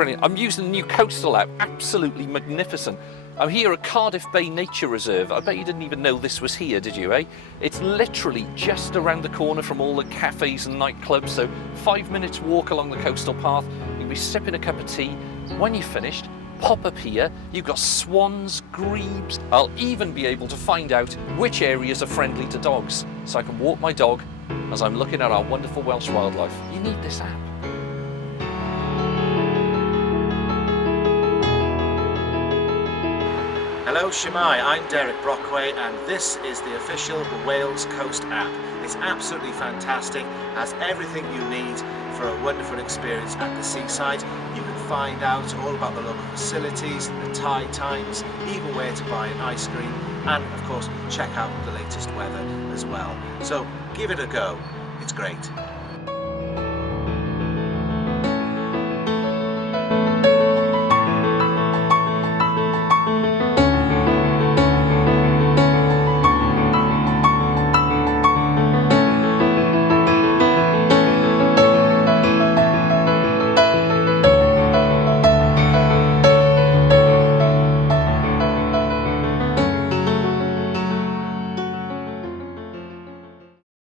brilliant. I'm using the new Coastal app, absolutely magnificent. I'm here at Cardiff Bay Nature Reserve. I bet you didn't even know this was here, did you, eh? It's literally just around the corner from all the cafes and nightclubs, so 5 minutes walk along the coastal path. You'll be sipping a cup of tea. When you're finished, pop up here. You've got swans, grebes. I'll even be able to find out which areas are friendly to dogs, so I can walk my dog as I'm looking at our wonderful Welsh wildlife. You need this app. Hello Shemai, I'm Derek Brockway and this is the official Wales Coast app. It's absolutely fantastic, has everything you need for a wonderful experience at the seaside. You can find out all about the local facilities, the tide times, even where to buy an ice cream, and of course check out the latest weather as well. So give it a go, it's great.